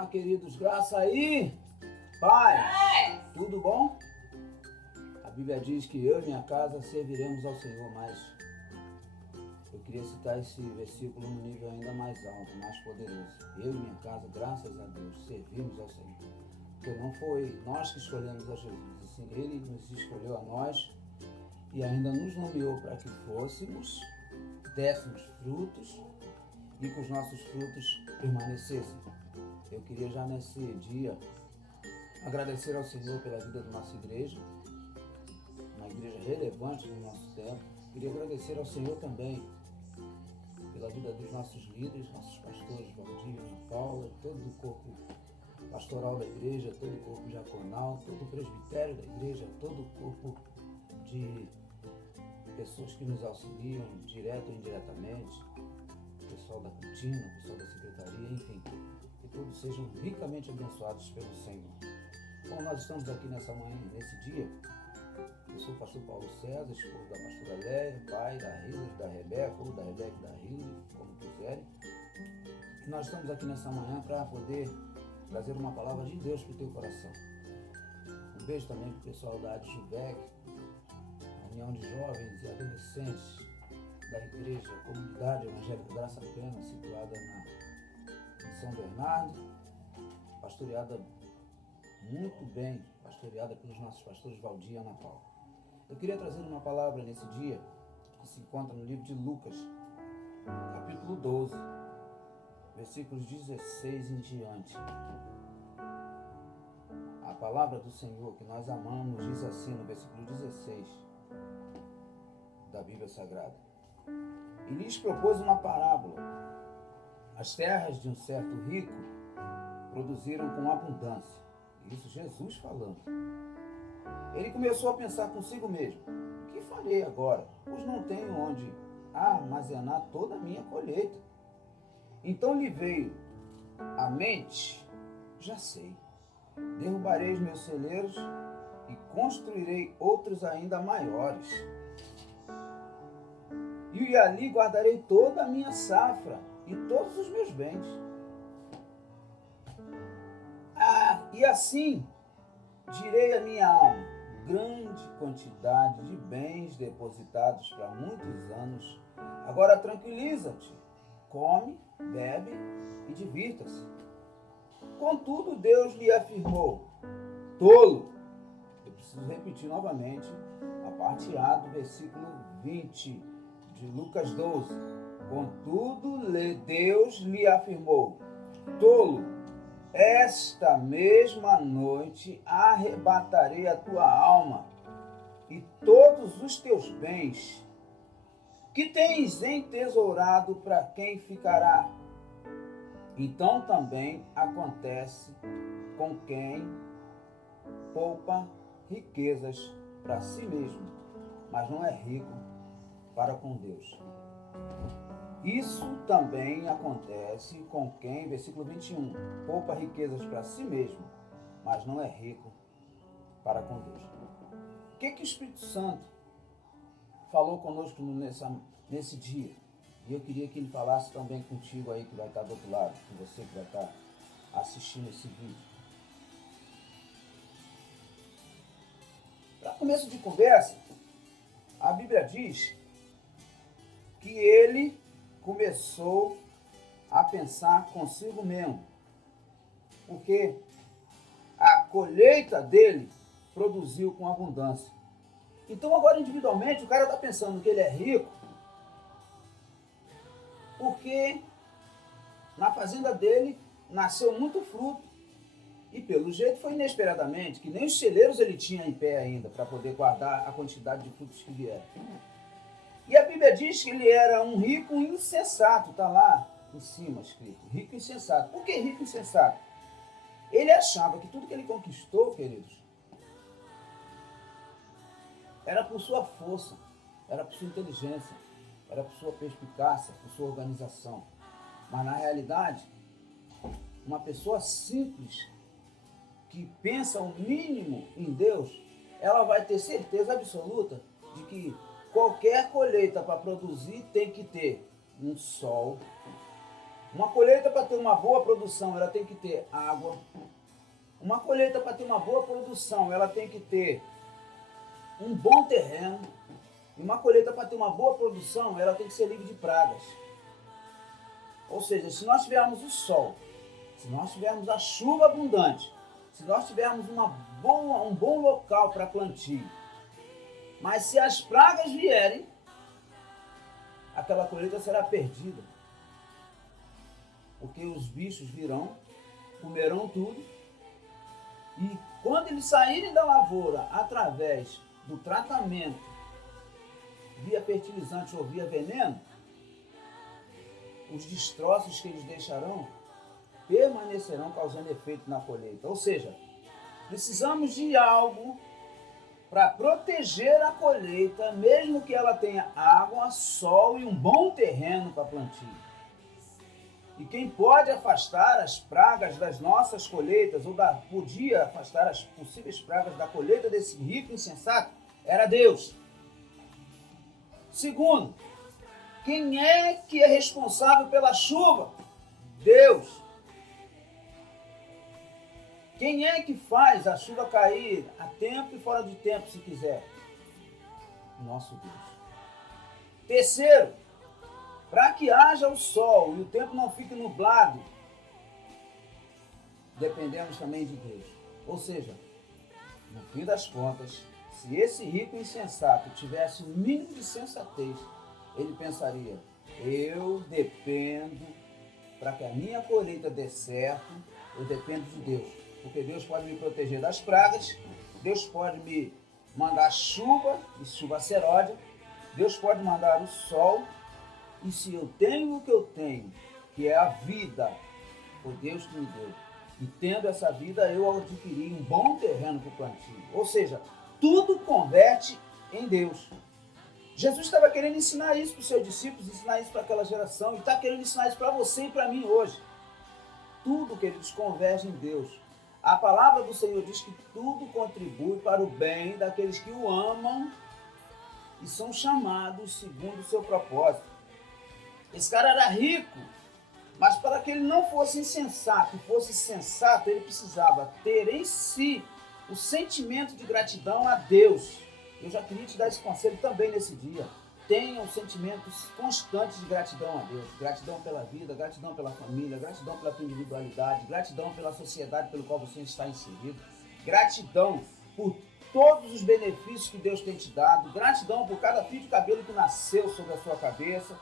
Olá, queridos, graça aí, Pai, tudo bom? A Bíblia diz que eu e minha casa serviremos ao Senhor, mas eu queria citar esse versículo num nível ainda mais alto, mais poderoso. Eu e minha casa, graças a Deus, servimos ao Senhor. Porque não foi nós que escolhemos a Jesus, assim, Ele nos escolheu a nós e ainda nos nomeou para que fôssemos, dessemos frutos e que os nossos frutos permanecessem. Eu queria já nesse dia agradecer ao Senhor pela vida da nossa igreja, uma igreja relevante no nosso tempo. Queria agradecer ao Senhor também pela vida dos nossos líderes, nossos pastores, Valdir, Ana Paula, todo o corpo pastoral da igreja, todo o corpo diaconal, todo o presbitério da igreja, todo o corpo de pessoas que nos auxiliam, direto ou indiretamente, o pessoal da cantina, o pessoal da secretaria, enfim, que todos sejam ricamente abençoados pelo Senhor. Bom, nós estamos aqui nessa manhã, nesse dia. Eu sou o pastor Paulo César, esposo da pastora Léia, pai da Hilary, da Rebeca, ou da Rebeca e da Hilary, como quiserem. E nós estamos aqui nessa manhã para poder trazer uma palavra de Deus para o teu coração. Um beijo também para o pessoal da Adjuvec, a União de Jovens e Adolescentes da Igreja Comunidade Evangélica Graça Plena, situada em São Bernardo, pastoreada muito bem, pastoreada pelos nossos pastores Valdir e Ana Paula. Eu queria trazer uma palavra nesse dia que se encontra no livro de Lucas, capítulo 12, versículos 16 em diante. A palavra do Senhor que nós amamos diz assim no versículo 16 da Bíblia Sagrada. E lhes propôs uma parábola. As terras de um certo rico produziram com abundância. Isso Jesus falando. Ele começou a pensar consigo mesmo: o que farei agora? Pois não tenho onde armazenar toda a minha colheita. Então lhe veio à mente: já sei, derrubarei os meus celeiros e construirei outros ainda maiores. E ali guardarei toda a minha safra e todos os meus bens. E assim direi à minha alma: grande quantidade de bens depositados para muitos anos. Agora tranquiliza-te, come, bebe e divirta-se. Contudo, Deus lhe afirmou: tolo. Eu preciso repetir novamente a parte A do versículo 20 de Lucas 12. Contudo, Deus lhe afirmou: tolo, esta mesma noite arrebatarei a tua alma e todos os teus bens que tens entesourado, para quem ficará? Então também acontece com quem poupa riquezas para si mesmo, mas não é rico para com Deus. Isso também acontece com quem, versículo 21, poupa riquezas para si mesmo, mas não é rico para com Deus. O que o Espírito Santo falou conosco nesse dia? E eu queria que ele falasse também contigo aí que vai estar do outro lado, com você que vai estar assistindo esse vídeo. Para começo de conversa, a Bíblia diz que ele começou a pensar consigo mesmo, porque a colheita dele produziu com abundância. Então agora individualmente o cara está pensando que ele é rico, porque na fazenda dele nasceu muito fruto e pelo jeito foi inesperadamente, que nem os celeiros ele tinha em pé ainda para poder guardar a quantidade de frutos que vieram. E a Bíblia diz que ele era um rico insensato, está lá em cima escrito, rico insensato. Por que rico insensato? Ele achava que tudo que ele conquistou, queridos, era por sua força, era por sua inteligência, era por sua perspicácia, por sua organização. Mas na realidade, uma pessoa simples, que pensa o mínimo em Deus, ela vai ter certeza absoluta de que qualquer colheita para produzir tem que ter um sol, Uma colheita, para ter uma boa produção, ela tem que ter água. Uma colheita, para ter uma boa produção, ela tem que ter um bom terreno. E uma colheita, para ter uma boa produção, ela tem que ser livre de pragas. Ou seja, se nós tivermos o sol, se nós tivermos a chuva abundante, se nós tivermos um bom local para plantio, mas se as pragas vierem, aquela colheita será perdida. Porque os bichos virão, comerão tudo, e quando eles saírem da lavoura através do tratamento via fertilizante ou via veneno, os destroços que eles deixarão permanecerão causando efeito na colheita. Ou seja, precisamos de algo para proteger a colheita, mesmo que ela tenha água, sol e um bom terreno para plantio. E quem pode afastar as pragas das nossas colheitas, podia afastar as possíveis pragas da colheita desse rico insensato, era Deus. Segundo, quem é que é responsável pela chuva? Deus. Quem é que faz a chuva cair a tempo e fora de tempo, se quiser? Nosso Deus. Terceiro, para que haja o sol e o tempo não fique nublado, dependemos também de Deus. Ou seja, no fim das contas, se esse rico insensato tivesse o mínimo de sensatez, ele pensaria: eu dependo, para que a minha colheita dê certo, eu dependo de Deus. Porque Deus pode me proteger das pragas, Deus pode me mandar chuva, e chuva seródia, Deus pode mandar o sol, e se eu tenho o que eu tenho, que é a vida, foi Deus que me deu, e tendo essa vida, eu adquiri um bom terreno para o plantio. Ou seja, tudo converte em Deus. Jesus estava querendo ensinar isso para os seus discípulos, ensinar isso para aquela geração, e está querendo ensinar isso para você e para mim hoje. Tudo, queridos, converge em Deus. A palavra do Senhor diz que tudo contribui para o bem daqueles que o amam e são chamados segundo o seu propósito. Esse cara era rico, mas para que ele não fosse insensato e fosse sensato, ele precisava ter em si o sentimento de gratidão a Deus. Eu já queria te dar esse conselho também nesse dia. Tenham sentimentos constantes de gratidão a Deus. Gratidão pela vida, gratidão pela família, gratidão pela tua individualidade, gratidão pela sociedade pelo qual você está inserido, gratidão por todos os benefícios que Deus tem te dado, gratidão por cada fio de cabelo que nasceu sobre a sua cabeça.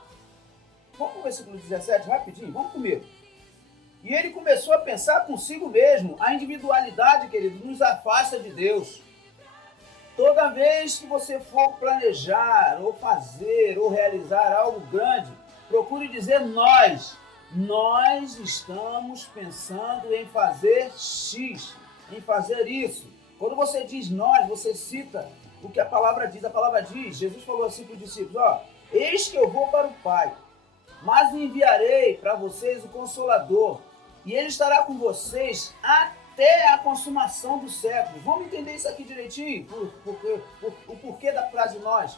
Vamos para o versículo 17, rapidinho, vamos comigo. E ele começou a pensar consigo mesmo. A individualidade, querido, nos afasta de Deus. Toda vez que você for planejar, ou fazer, ou realizar algo grande, procure dizer nós. Nós estamos pensando em fazer X, em fazer isso. Quando você diz nós, você cita o que a palavra diz. A palavra diz, Jesus falou assim para os discípulos, eis que eu vou para o Pai, mas enviarei para vocês o Consolador, e ele estará com vocês até a consumação dos séculos. Vamos entender isso aqui direitinho? O porquê da frase nós.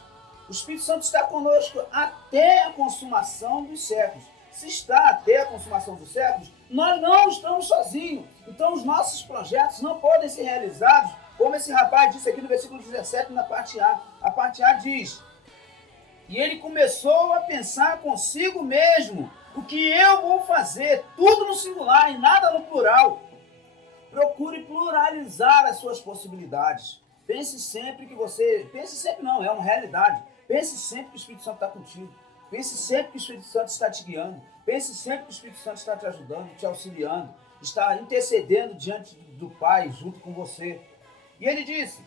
O Espírito Santo está conosco até a consumação dos séculos. Se está até a consumação dos séculos, nós não estamos sozinhos. Então os nossos projetos não podem ser realizados, como esse rapaz disse aqui no versículo 17, na parte A. A parte A diz: e ele começou a pensar consigo mesmo, o que eu vou fazer, tudo no singular e nada no plural. Procure pluralizar as suas possibilidades. Pense sempre não, é uma realidade. Pense sempre que o Espírito Santo está contigo. Pense sempre que o Espírito Santo está te guiando. Pense sempre que o Espírito Santo está te ajudando, te auxiliando, está intercedendo diante do Pai, junto com você. E ele disse,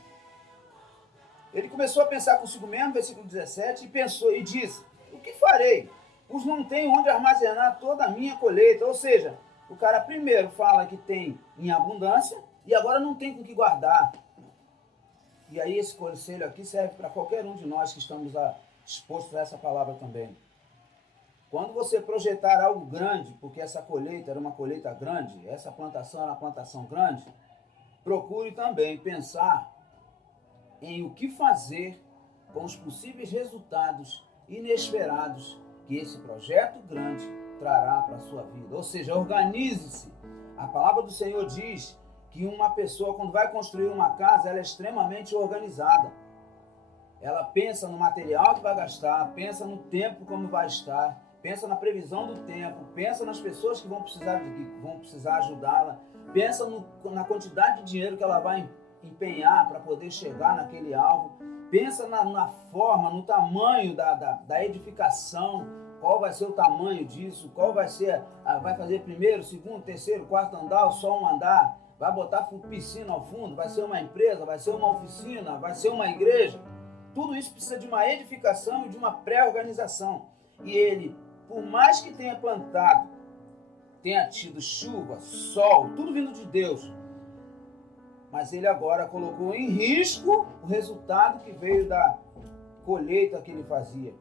ele começou a pensar consigo mesmo, versículo 17, e disse, o que farei? Pois não tenho onde armazenar toda a minha colheita. Ou seja, o cara primeiro fala que tem em abundância e agora não tem com que guardar. E aí esse conselho aqui serve para qualquer um de nós que estamos expostos a essa palavra também. Quando você projetar algo grande, porque essa colheita era uma colheita grande, essa plantação era uma plantação grande, procure também pensar em o que fazer com os possíveis resultados inesperados que esse projeto grande trará para a sua vida. Ou seja, organize-se. A palavra do Senhor diz que uma pessoa, quando vai construir uma casa, ela é extremamente organizada. Ela pensa no material que vai gastar, pensa no tempo como vai estar, pensa na previsão do tempo, pensa nas pessoas que vão precisar ajudá-la, pensa na quantidade de dinheiro que ela vai empenhar para poder chegar naquele alvo, pensa na forma, no tamanho da edificação, qual vai ser o tamanho disso, qual vai ser, vai fazer primeiro, segundo, terceiro, quarto andar ou só um andar, vai botar piscina ao fundo, vai ser uma empresa, vai ser uma oficina, vai ser uma igreja. Tudo isso precisa de uma edificação e de uma pré-organização. E ele, por mais que tenha plantado, tenha tido chuva, sol, tudo vindo de Deus, mas ele agora colocou em risco o resultado que veio da colheita que ele fazia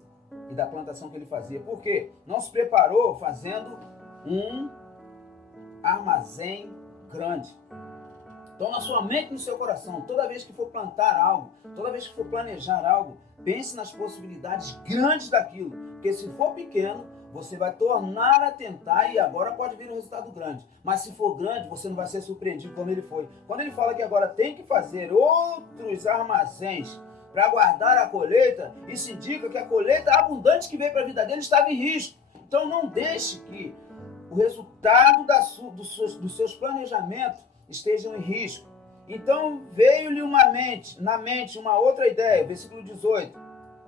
e da plantação que ele fazia. Por quê? Não se preparou fazendo um armazém grande. Então, na sua mente e no seu coração, toda vez que for plantar algo, toda vez que for planejar algo, pense nas possibilidades grandes daquilo. Porque se for pequeno, você vai tornar a tentar e agora pode vir um resultado grande. Mas se for grande, você não vai ser surpreendido como ele foi. Quando ele fala que agora tem que fazer outros armazéns para guardar a colheita, isso indica que a colheita abundante que veio para a vida dele estava em risco. Então, não deixe que o resultado dos seus planejamentos estejam em risco. Então veio-lhe na mente uma outra ideia, versículo 18.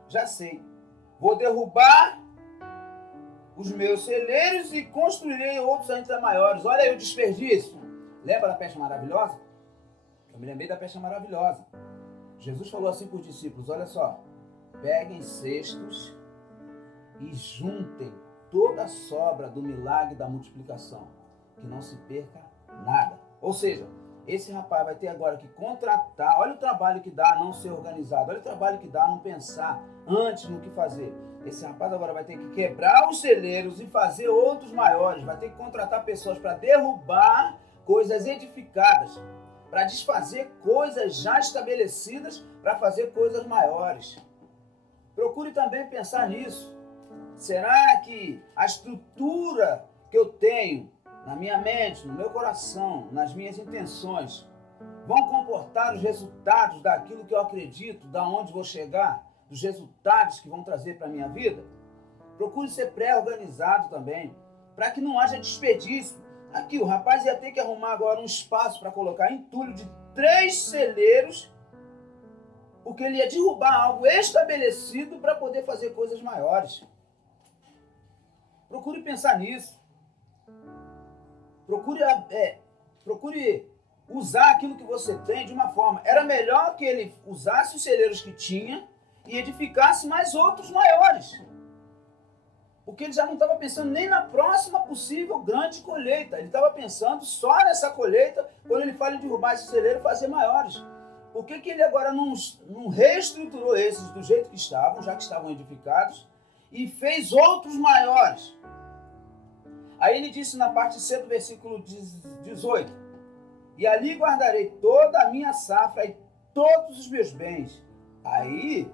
Já sei, vou derrubar os meus celeiros e construirei outros ainda maiores. Olha aí o desperdício. Lembra da pesca maravilhosa? Eu me lembrei da pesca maravilhosa. Jesus falou assim para os discípulos, olha só, peguem cestos e juntem toda a sobra do milagre da multiplicação, que não se perca nada. Ou seja, esse rapaz vai ter agora que contratar, olha o trabalho que dá não ser organizado, olha o trabalho que dá não pensar antes no que fazer. Esse rapaz agora vai ter que quebrar os celeiros e fazer outros maiores, vai ter que contratar pessoas para derrubar coisas edificadas, para desfazer coisas já estabelecidas, para fazer coisas maiores. Procure também pensar nisso. Será que a estrutura que eu tenho na minha mente, no meu coração, nas minhas intenções, vão comportar os resultados daquilo que eu acredito, da onde vou chegar, dos resultados que vão trazer para a minha vida? Procure ser pré-organizado também, para que não haja desperdício. Aqui o rapaz ia ter que arrumar agora um espaço para colocar entulho de 3 celeiros, porque ele ia derrubar algo estabelecido para poder fazer coisas maiores. Procure pensar nisso. Procure usar aquilo que você tem de uma forma. Era melhor que ele usasse os celeiros que tinha e edificasse mais outros maiores. Porque ele já não estava pensando nem na próxima possível grande colheita. Ele estava pensando só nessa colheita, quando ele fala em derrubar esse celeiro e fazer maiores. Por que ele agora não reestruturou esses do jeito que estavam, já que estavam edificados, e fez outros maiores? Aí ele disse na parte C do versículo 18, e ali guardarei toda a minha safra e todos os meus bens. Aí,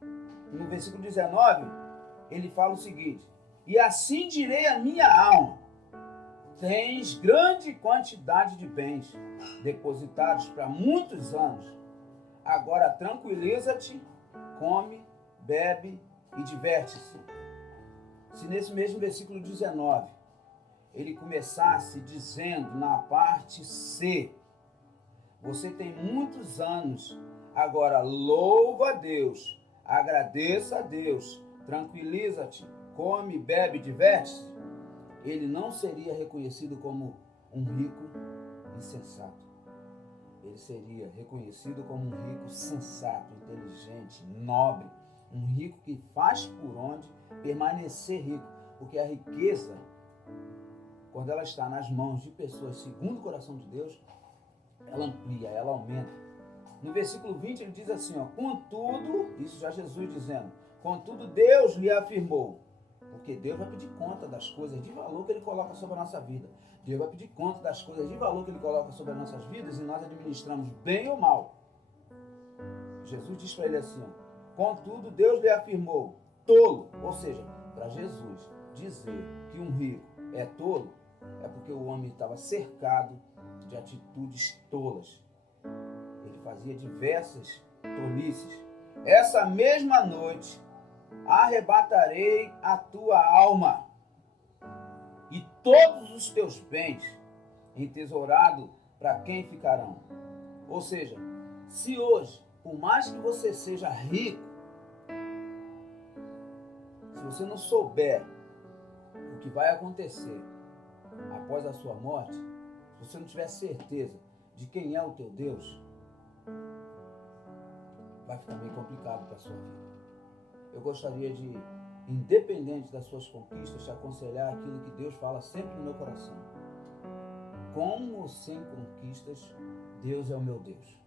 no versículo 19, ele fala o seguinte, e assim direi à minha alma, tens grande quantidade de bens depositados para muitos anos. Agora tranquiliza-te, come, bebe e diverte-se. Se nesse mesmo versículo 19, ele começasse dizendo na parte C, você tem muitos anos, agora louva a Deus, agradeça a Deus, tranquiliza-te, come, bebe, diverte-se, ele não seria reconhecido como um rico insensato. Ele seria reconhecido como um rico sensato, inteligente, nobre, um rico que faz por onde permanecer rico, porque a riqueza, quando ela está nas mãos de pessoas segundo o coração de Deus, ela amplia, ela aumenta. No versículo 20 ele diz assim, ó, contudo, isso já Jesus dizendo, contudo Deus lhe afirmou, porque Deus vai pedir conta das coisas de valor que Ele coloca sobre a nossa vida. Deus vai pedir conta das coisas de valor que Ele coloca sobre as nossas vidas e nós administramos bem ou mal. Jesus diz para ele assim, ó, contudo Deus lhe afirmou, tolo, ou seja, para Jesus dizer que um rico é tolo, é porque o homem estava cercado de atitudes tolas. Ele fazia diversas tolices. Essa mesma noite arrebatarei a tua alma e todos os teus bens entesourado para quem ficarão. Ou seja, se hoje, por mais que você seja rico, se você não souber o que vai acontecer após a sua morte, se você não tiver certeza de quem é o teu Deus, vai ficar meio complicado para a sua vida. Eu gostaria de, independente das suas conquistas, te aconselhar aquilo que Deus fala sempre no meu coração. Com ou sem conquistas, Deus é o meu Deus.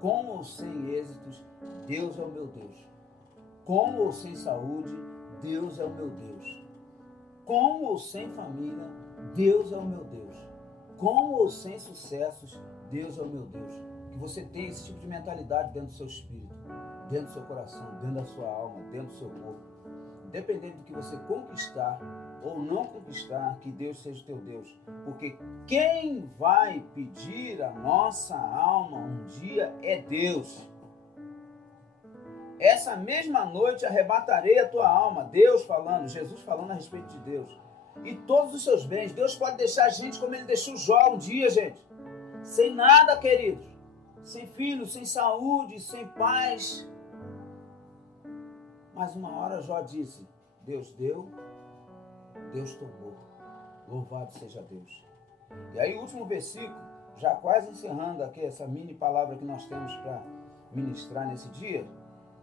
Com ou sem êxitos, Deus é o meu Deus. Com ou sem saúde, Deus é o meu Deus. Com ou sem família, Deus é o meu Deus. Com ou sem sucessos, Deus é o meu Deus. Que você tenha esse tipo de mentalidade dentro do seu espírito, dentro do seu coração, dentro da sua alma, dentro do seu corpo. Independente do que você conquistar ou não conquistar, que Deus seja o teu Deus. Porque quem vai pedir a nossa alma um dia é Deus. Essa mesma noite arrebatarei a tua alma. Deus falando, Jesus falando a respeito de Deus. E todos os seus bens. Deus pode deixar a gente como ele deixou Jó um dia, gente. Sem nada, queridos. Sem filhos, sem saúde, sem paz. Mas uma hora Jó disse, Deus deu, Deus tomou. Louvado seja Deus. E aí o último versículo, já quase encerrando aqui essa mini palavra que nós temos para ministrar nesse dia,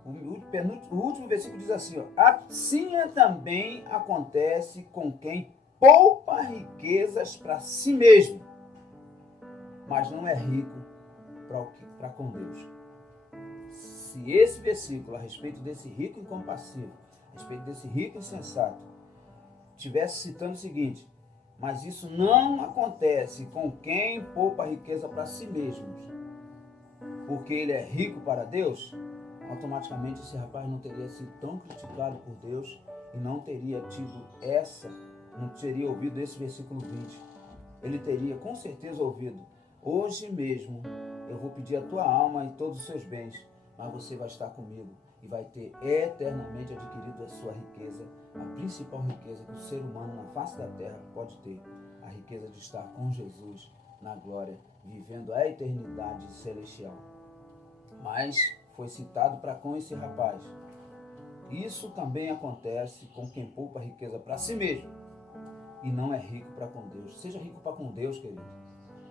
o último versículo diz assim, ó, assim também acontece com quem poupa riquezas para si mesmo, mas não é rico para com Deus. Se esse versículo a respeito desse rico incompassível, a respeito desse rico insensato, estivesse citando o seguinte, mas isso não acontece com quem poupa riqueza para si mesmo, porque ele é rico para Deus, automaticamente esse rapaz não teria sido tão criticado por Deus e não teria ouvido esse versículo 20. Ele teria com certeza ouvido, hoje mesmo eu vou pedir a tua alma e todos os seus bens, mas você vai estar comigo e vai ter eternamente adquirido a sua riqueza, a principal riqueza que o ser humano na face da terra pode ter, a riqueza de estar com Jesus na glória, vivendo a eternidade celestial. Mas foi citado para com esse rapaz. Isso também acontece com quem poupa riqueza para si mesmo e não é rico para com Deus. Seja rico para com Deus, querido.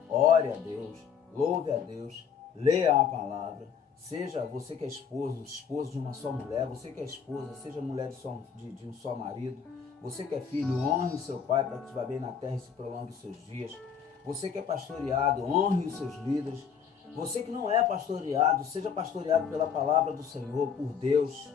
Ore a Deus, louve a Deus, leia a palavra. Seja você que é esposo de uma só mulher, você que é esposa, seja mulher de um só marido, você que é filho, honre seu pai para que te vá bem na terra e se prolongue os seus dias. Você que é pastoreado, honre os seus líderes. Você que não é pastoreado, seja pastoreado pela palavra do Senhor, por Deus.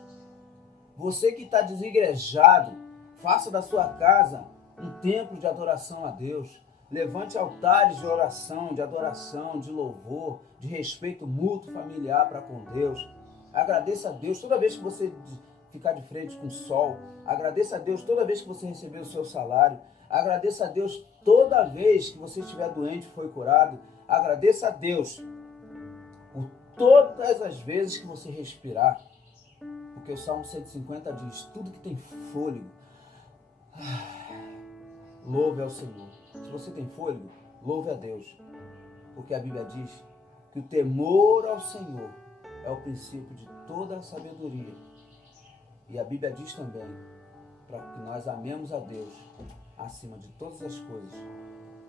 Você que está desigrejado, faça da sua casa um templo de adoração a Deus. Levante altares de oração, de adoração, de louvor, de respeito mútuo familiar para com Deus. Agradeça a Deus toda vez que você ficar de frente com o sol. Agradeça a Deus toda vez que você receber o seu salário. Agradeça a Deus toda vez que você estiver doente e foi curado. Agradeça a Deus por todas as vezes que você respirar. Porque o Salmo 150 diz, tudo que tem fôlego, louve ao Senhor. Se você tem fôlego, louve a Deus. Porque a Bíblia diz que o temor ao Senhor é o princípio de toda a sabedoria. E a Bíblia diz também para que nós amemos a Deus acima de todas as coisas.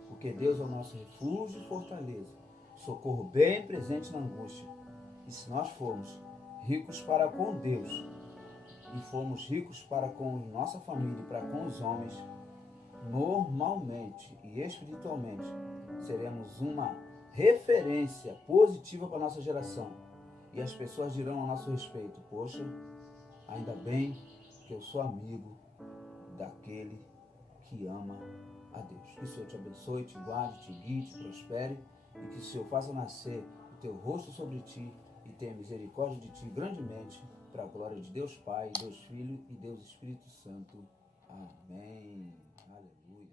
Porque Deus é o nosso refúgio e fortaleza, socorro bem presente na angústia. E se nós formos ricos para com Deus e formos ricos para com nossa família e para com os homens, normalmente e espiritualmente seremos uma referência positiva para a nossa geração. E as pessoas dirão a nosso respeito, poxa, ainda bem que eu sou amigo daquele que ama a Deus. Que o Senhor te abençoe, te guarde, te guie, te prospere e que o Senhor faça nascer o teu rosto sobre ti e tenha misericórdia de ti grandemente, para a glória de Deus Pai, Deus Filho e Deus Espírito Santo. Amém. Aleluia.